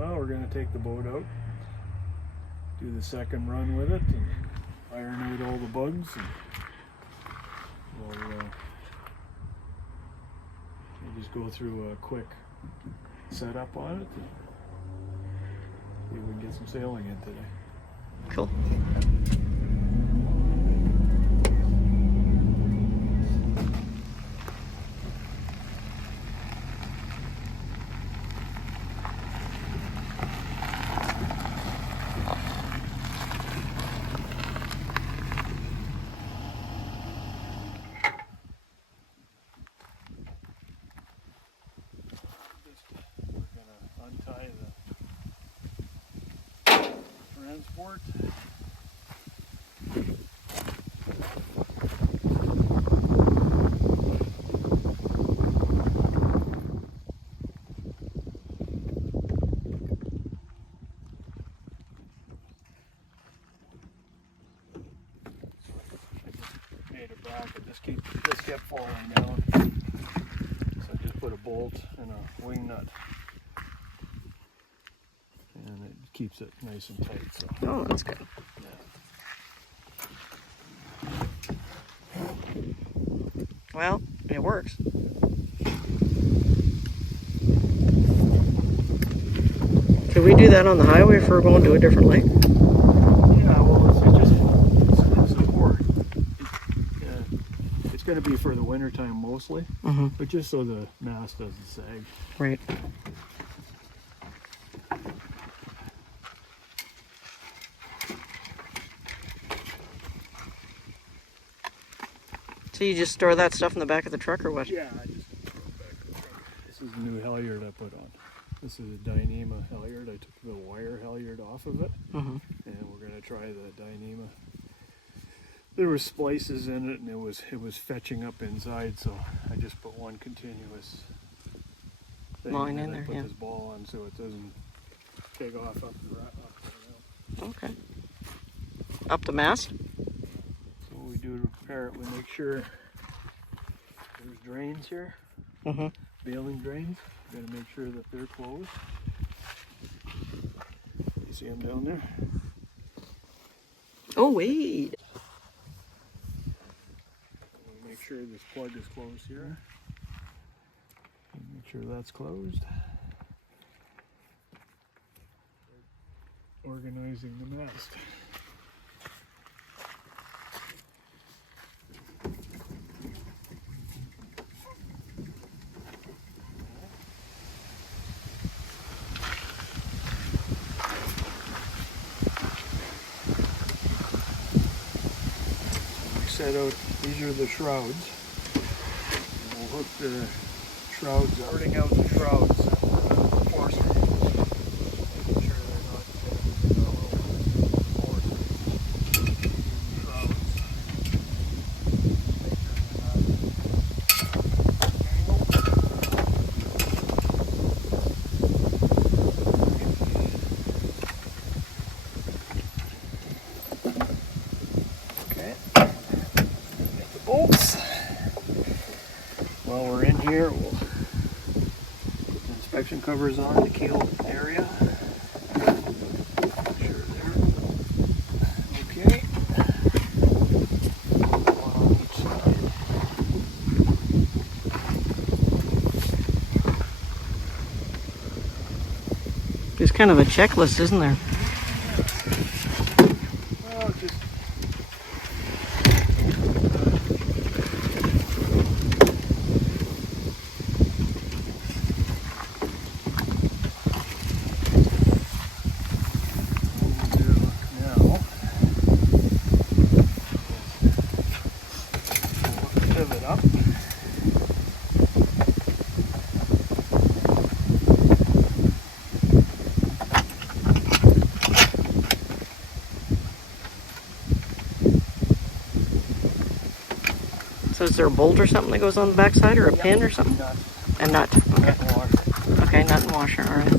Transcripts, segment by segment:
Well, we're going to take the boat out, do the second run with it, and iron out all the bugs, and we'll just go through a quick setup on it, and see if we can get some sailing in today. Cool. Transport. Made a bracket. This kept falling down. So I just put a bolt and a wing nut. And it keeps it nice and tight. So. Oh, that's good. Yeah. Well, it works. Could we do that on the highway if we're going to a different lake? Yeah, well, it's support. It's going to be for the wintertime mostly, but just so the mast doesn't sag. Right. So you just store that stuff in the back of the truck or what? Yeah, I just throw it back in the truck. This is the new halyard I put on. This is a Dyneema halyard. I took the wire halyard off of it, and we're going to try the Dyneema. There were splices in it, and it was fetching up inside, so I just put one continuous thing, line in and there. I put Yeah. this ball on so it doesn't take off up the rail. Okay. Up the mast? So what we do to prepare it, we make sure there's drains here, bailing drains. Got to make sure that they're closed. You see them down there? Oh, wait. We make sure this plug is closed here. Make sure that's closed. Organizing the mast. Set out, these are the shrouds. And we'll hook the shrouds up. Sorting out the shrouds and force them. Making sure they're not force the shrouds. Bolts. While we're in here, we'll put the inspection covers on the keel area. Make sure they're okay. One on each side. There's kind of a checklist, isn't there? Well, just pivot up. So is there a bolt or something that goes on the backside, or a pin or something? Nut. A nut. Okay. Nut and washer. Okay, nut and washer. All right.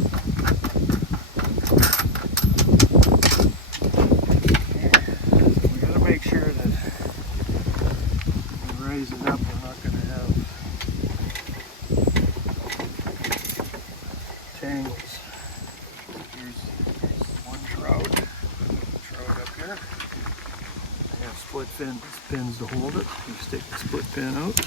We got to make sure that we raise it up. We're not going to have tangles. split pins to hold it. You just take the split pin out.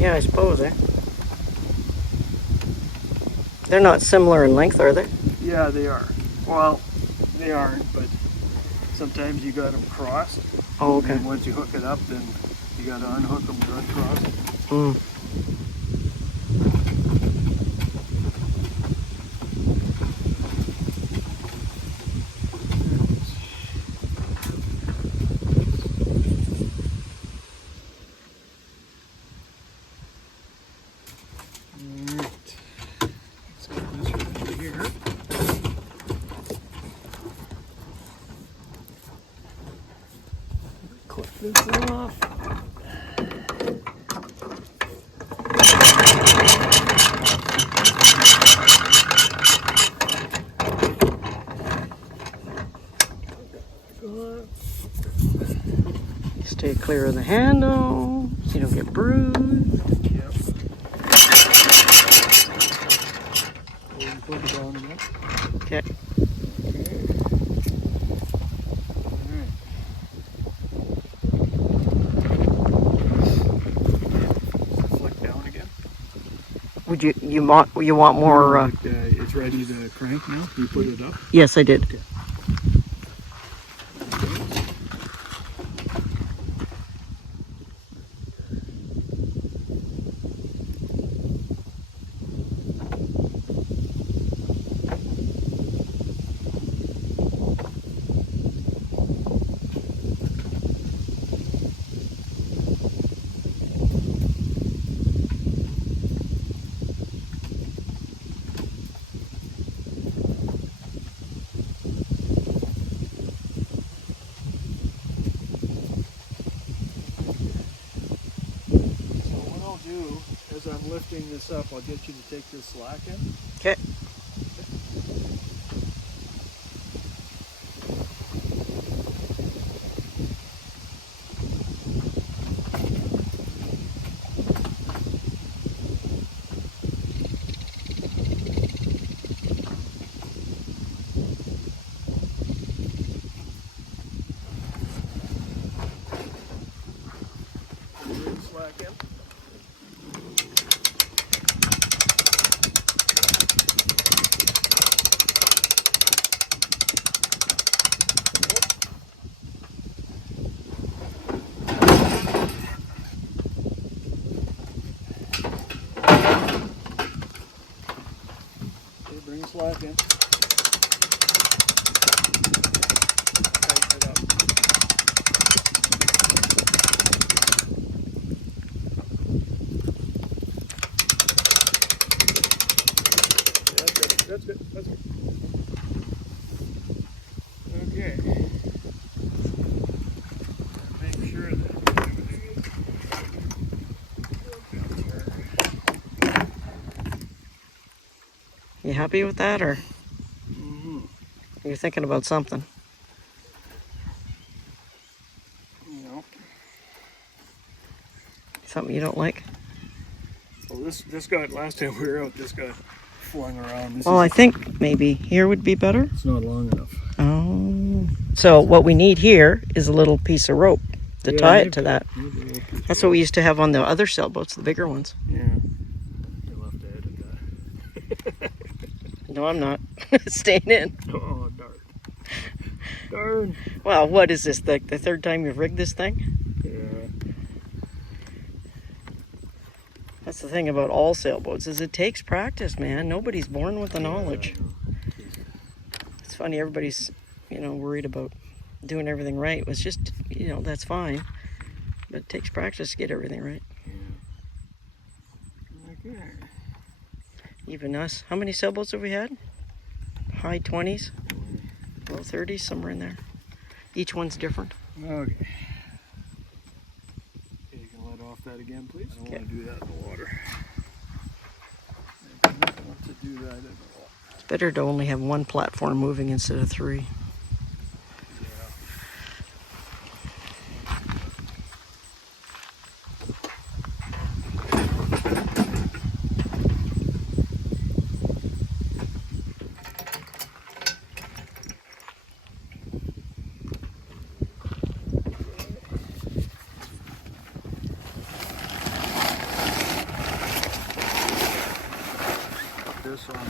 Yeah, I suppose, eh? They're not similar in length, are they? Yeah, they are. Well, they aren't, but sometimes you got them crossed. Oh, okay. And once you hook it up, then you got to unhook them and uncross them. Mm. Clip this off. Stay clear of the handle so you don't get bruised. Yep. Put it down again. Okay. Would you want more? It's ready to crank now. You put it up. Yes, I did. Okay. As I'm lifting this up, I'll get you to take this slack in. Okay. Bring the slack in. Bring the slack in. Tighten it up. Yeah, that's good. That's good. Okay. Make sure that everything is down here. You happy with that, or you're thinking about something? No. Something you don't like? Well, this got, last time we were out, this got flung around. This Well, I think maybe here would be better. It's not long enough. Oh. So what we need here is a little piece of rope to tie it to that. That's what we used to have on the other sailboats, the bigger ones. Yeah. You'll have to edit that. No, I'm not. Staying in. Oh, darn. Darn. Well, what is this, the third time you've rigged this thing? Yeah. That's the thing about all sailboats, is it takes practice, man. Nobody's born with the knowledge. It's funny, everybody's, worried about doing everything right. It's just, that's fine. But it takes practice to get everything right. Yeah. Okay. Even us. How many sailboats have we had? High 20s? Low 30s, somewhere in there. Each one's different. Okay. You can let off that again, please. I don't want to do that in the water. I don't know what to do that in a lot. It's better to only have one platform moving instead of 3. This on.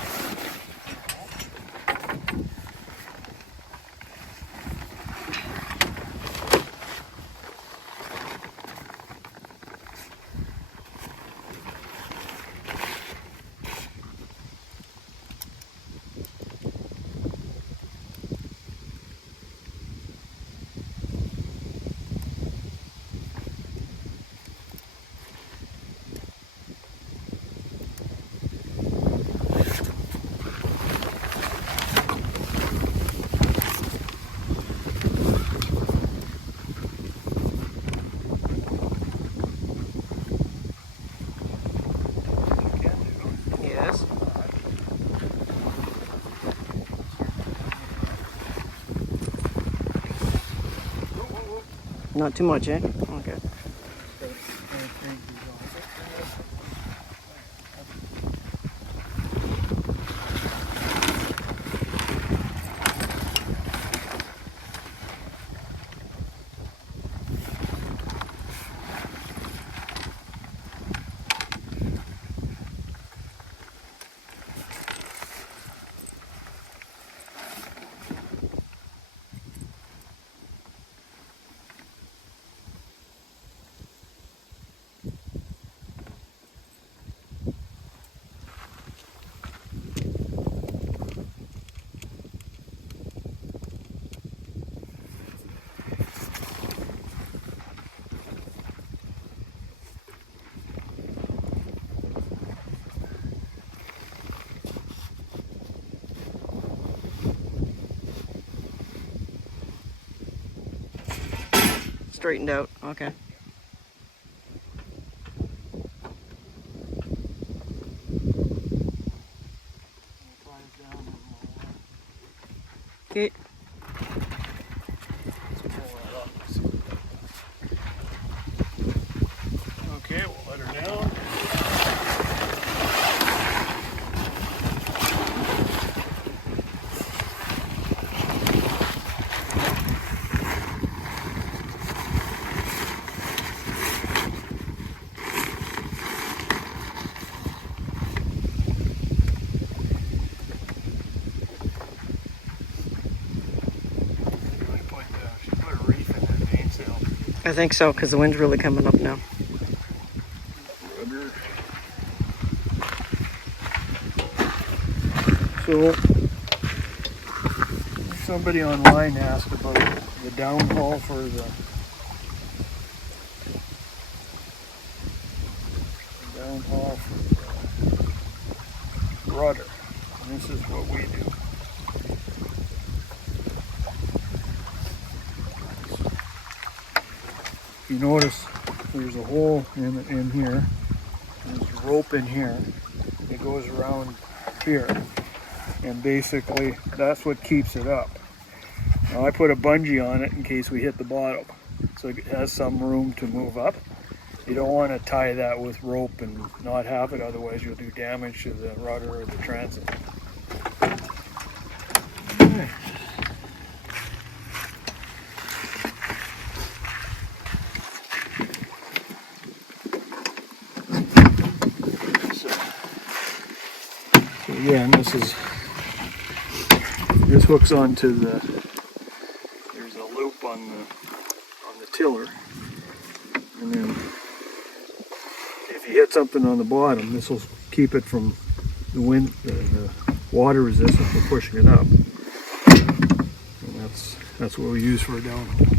Yes. Not too much, eh? Okay. Straightened out. Okay. Okay. Okay, we'll let her down. She put a reef in that mainsail. I think so, because the wind's really coming up now. Rudder. So, somebody online asked about the downhaul for the rudder. And this is what we do. If you notice, there's a hole in here. There's a rope in here. It goes around here. And basically, that's what keeps it up. Now I put a bungee on it in case we hit the bottom. So it has some room to move up. You don't want to tie that with rope and not have it, otherwise you'll do damage to the rudder or the transom. So again, this hooks onto there's a loop on the tiller, and then if you hit something on the bottom, this will keep it from the wind, the water resistance from pushing it up. And that's what we use for a downhole.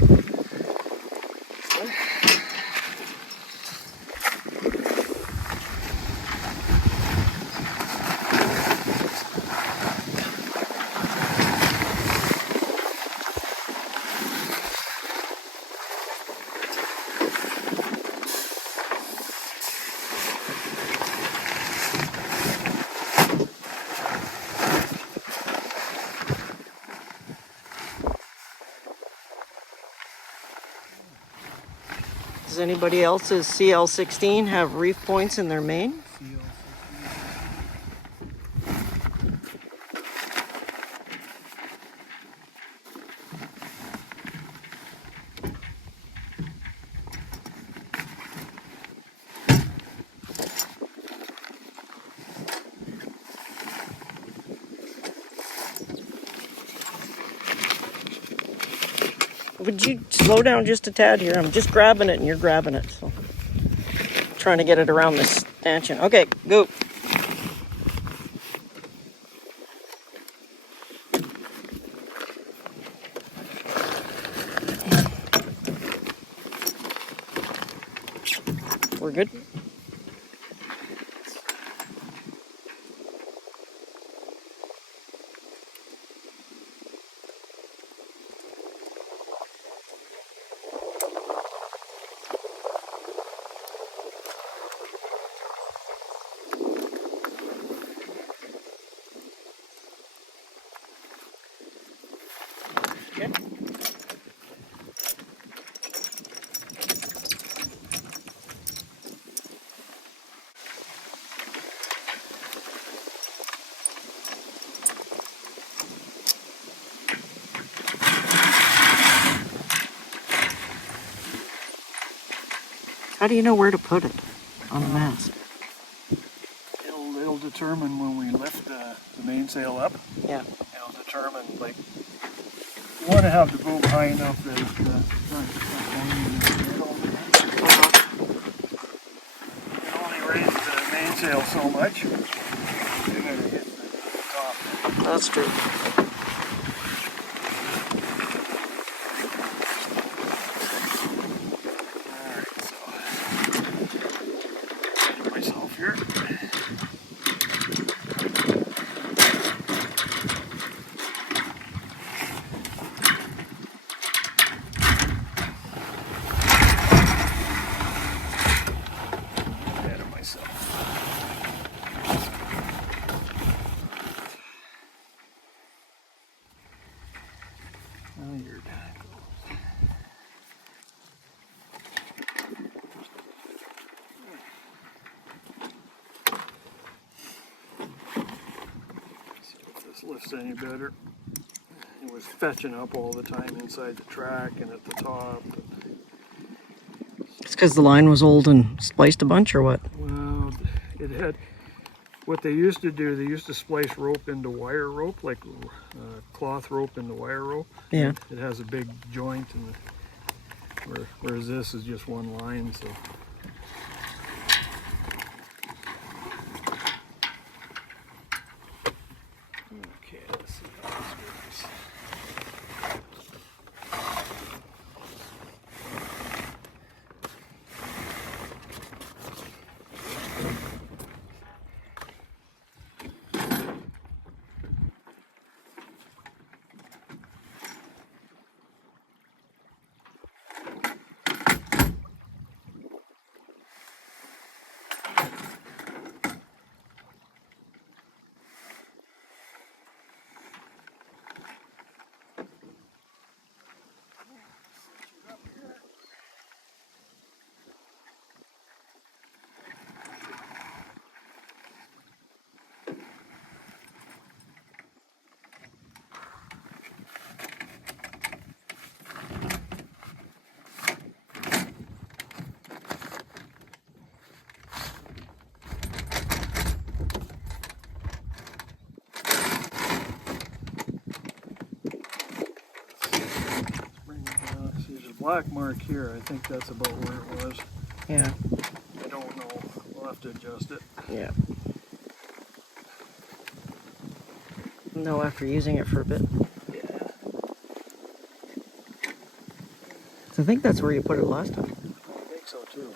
Does anybody else's CL16 have reef points in their main? Would you slow down just a tad here? I'm just grabbing it and you're grabbing it. So trying to get it around this stanchion. Okay, go. We're good. Okay. How do you know where to put it on the mast? It'll determine when we lift the mainsail up. Yeah. It'll determine, like, you want to have the boom high enough that it's not hanging in the middle. You can only raise the mainsail so much. You're going to hit the top. That's true. Myself here. Ahead of myself. You're done. Lifts any better. It was fetching up all the time inside the track and at the top. It's because the line was old and spliced a bunch, or what? Well, it had, what they used to do, they used to splice rope into wire rope, like cloth rope into wire rope. Yeah. It has a big joint, and whereas this is just one line, so. Okay, let's see how this works. Black mark here, I think that's about where it was. Yeah. I don't know. We'll have to adjust it. Yeah. No, after using it for a bit. Yeah. So I think that's where you put it last time. I think so too.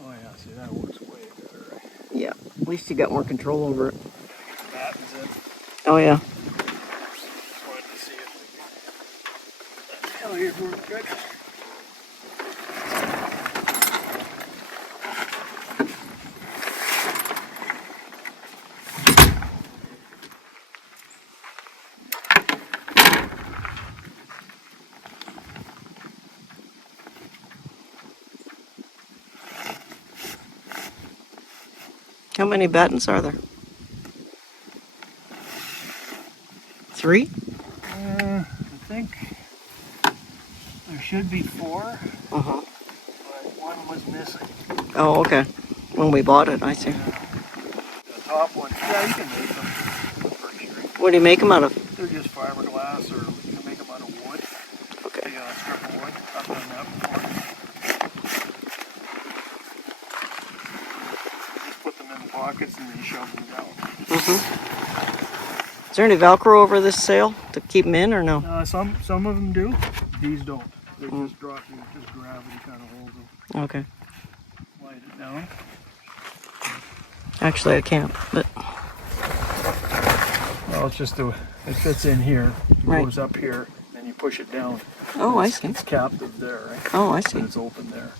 Oh yeah, see that works way better. Yeah. At least you got more control over it. Get the battens in. Oh yeah. Just wanted to see if the halyard worked good. How many battens are there? 3? I think there should be 4, Uh-huh. but one was missing. Oh, okay. When we bought it, I see. The top one, yeah, you can make them. Pretty sure. What do you make them out of? They're just fiberglass, or you can make them out of wood. Okay. The strip of wood. I've done that before. Just put them in the pockets and then shove them down. Mm-hmm. Is there any Velcro over this sail to keep them in or no? Some of them do. These don't. They just drop. Just gravity kind of holds them. Okay. Slide it down. Actually, I can't, but Well, it's just it fits in here. It Right. goes up here, and you push it down. oh, I see. It's captive there, right? Oh, I see. And it's open there.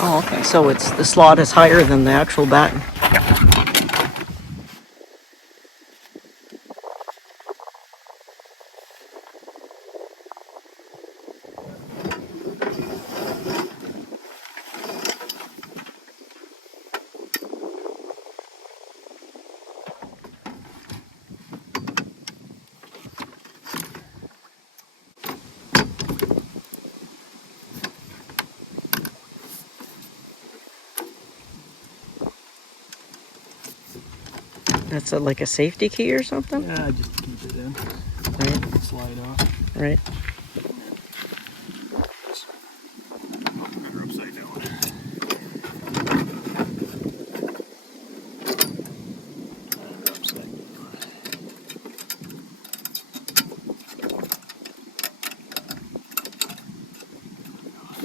Oh, okay. So it's the slot is higher than the actual batten. That's like a safety key or something? Yeah, just keep it in. Right, Slide off. right. They're upside down. And upside down.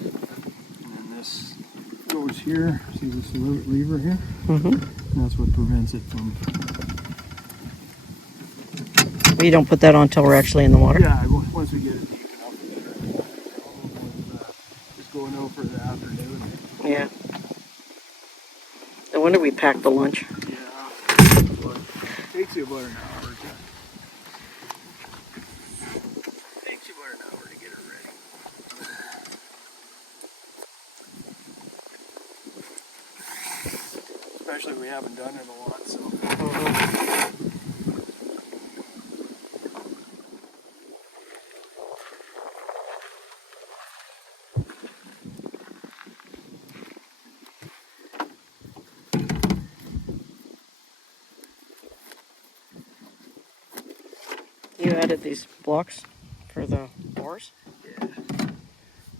And then this goes here. See this lever here? Mm-hmm. That's what prevents it from. Well, you don't put that on until we're actually in the water? Yeah, once we get it deep enough. Just going out for the afternoon. Yeah. No wonder we packed the lunch. Yeah. But it takes you about an hour to. Takes you about an hour to get it ready. Especially we haven't done it a lot, so. You added these blocks for the oars? Yeah.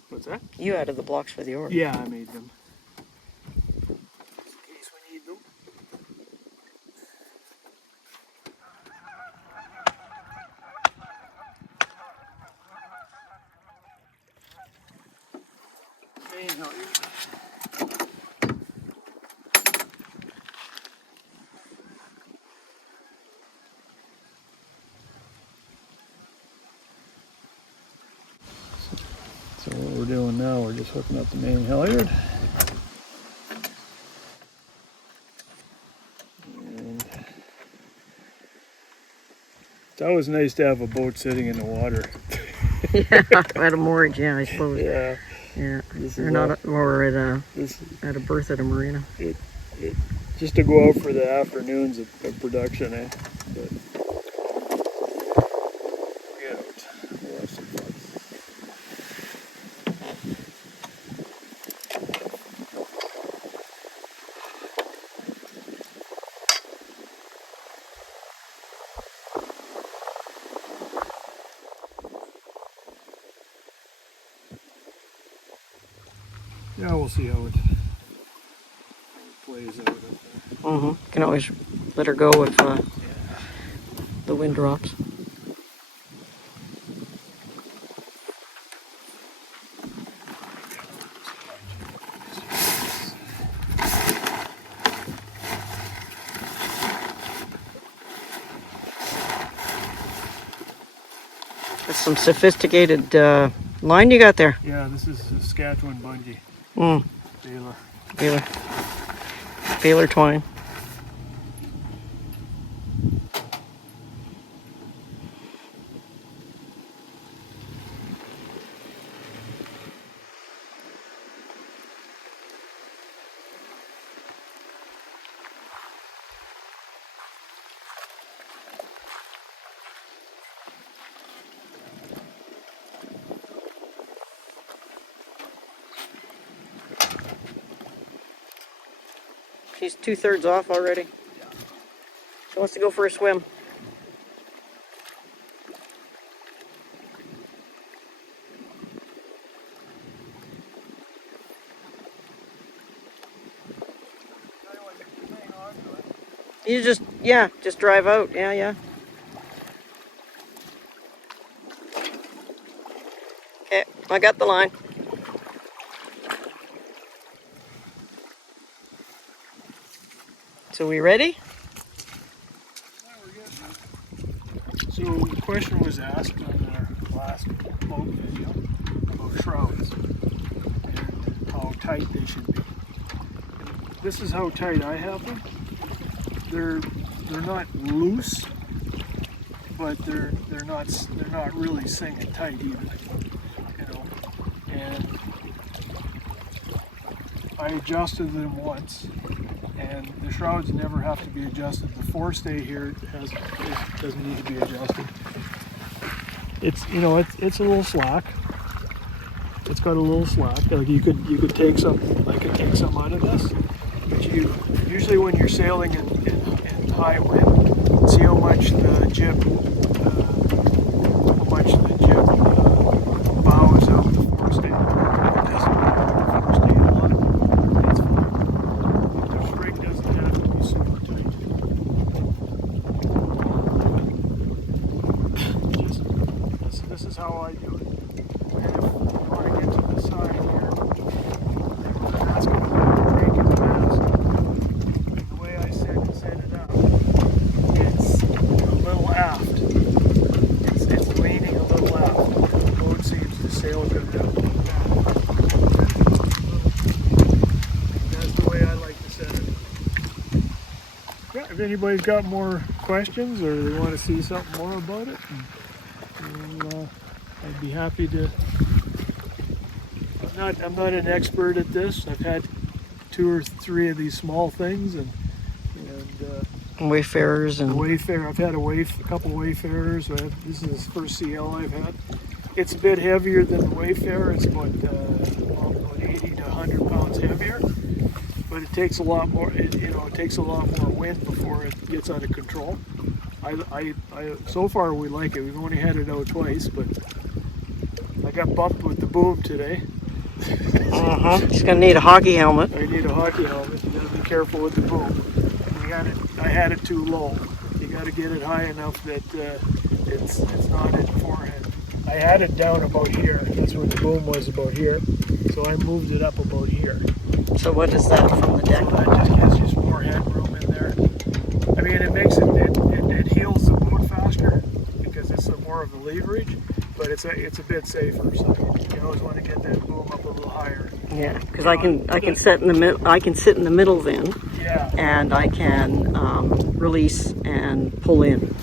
What's that? You added the blocks for the oars. Yeah, I made them. In case we need them. Main halyard. So what we're doing now, we're just hooking up the main halyard. And it's always nice to have a boat sitting in the water. Yeah, at a moorage, yeah, I suppose. Yeah. Yeah. This Or is not, or this at a berth at a marina. just to go out for the afternoons of production, eh? But get out. We'll have some fun. Yeah, we'll see how it plays out up there. Mm-hmm. Can always let her go if the wind drops. That's some sophisticated line you got there. Yeah, this is Saskatchewan bungee. Baylor. Baylor twine. She's 2/3 off already. She wants to go for a swim. You just drive out. Yeah. Okay, I got the line. So we ready? So the question was asked on our last boat video about shrouds and how tight they should be. And this is how tight I have them. They're not loose, but they're not really singing tight either. You know, and I adjusted them once, and the shrouds never have to be adjusted. The forestay here it doesn't need to be adjusted. It's it's a little slack. It's got a little slack. Like you could take some. I could take some out of this. But usually when you're sailing in high wind, see how much the jib bows out the forestay. It doesn't bow the forestay a lot. It's fine. The rig doesn't have to be super tight. This is how I do it. And if you want to get to the side here, that's going to take it to mast. The way I set it up, it's a little aft. It's leaning a little aft. The boat seems to sail good out. That's the way I like to set it. Yeah, if anybody's got more questions or they want to see something more about it, I'd be happy to. I'm not an expert at this. I've had 2 or 3 of these small things, and Wayfarers and Wayfarer. I've had a couple Wayfarers. This is the first CL I've had. It's a bit heavier than the Wayfarer. It's about 80 to 100 pounds heavier, but it takes a lot more. It takes a lot more wind before it gets out of control. So far we like it. We've only had it out twice, but I got bumped with the boom today. She's gonna need a hockey helmet. I need a hockey helmet. You gotta be careful with the boom. I had it too low. You gotta get it high enough that it's not in forehead. I had it down about here. That's where the boom was, about here. So I moved it up about here. So what is that from the deck? So that just gives you some more headroom in there. I mean, it makes it heals the boat faster because it's more of a leverage, but it's a bit safer. So you always want to get that boom up a little higher. Yeah, because I can sit in the middle. I can sit in the middle then. Yeah. And I can release and pull in.